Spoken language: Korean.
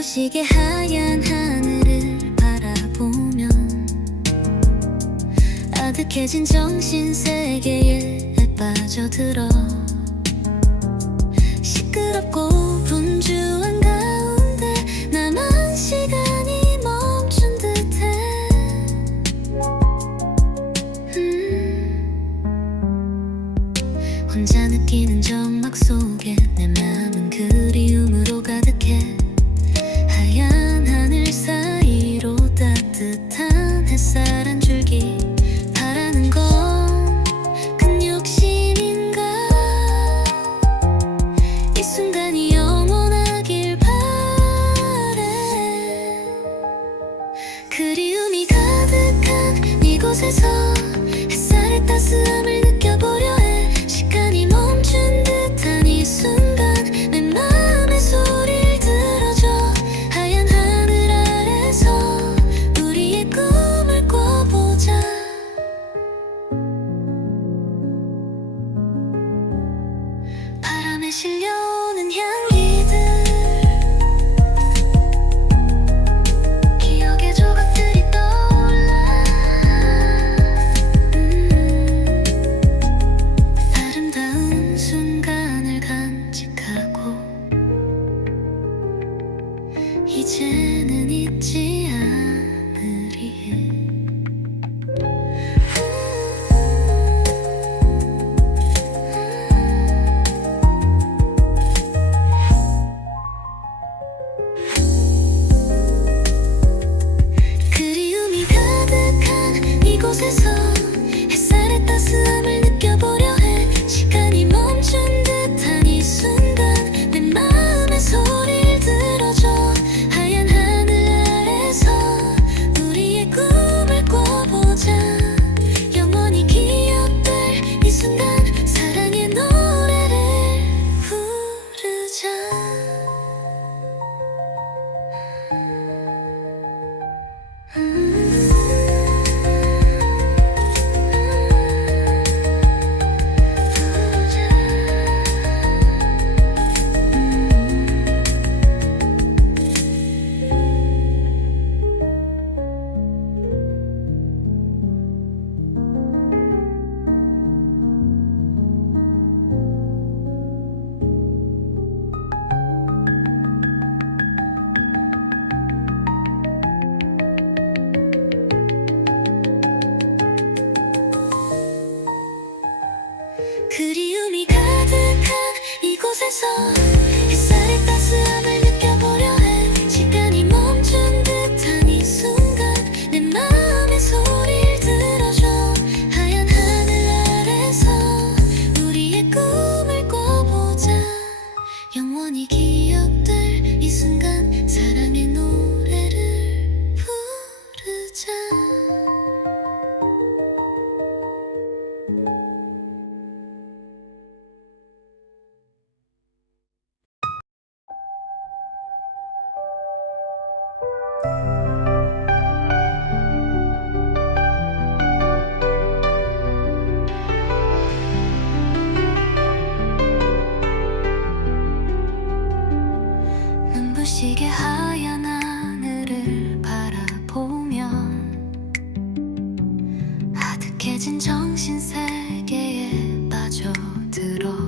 눈부시게 하얀 하늘을 바라보면 아득해진 정신 세계에 빠져들어 시끄럽고 그대는 있지 eyes 깨진 정신 세계에 빠져들어.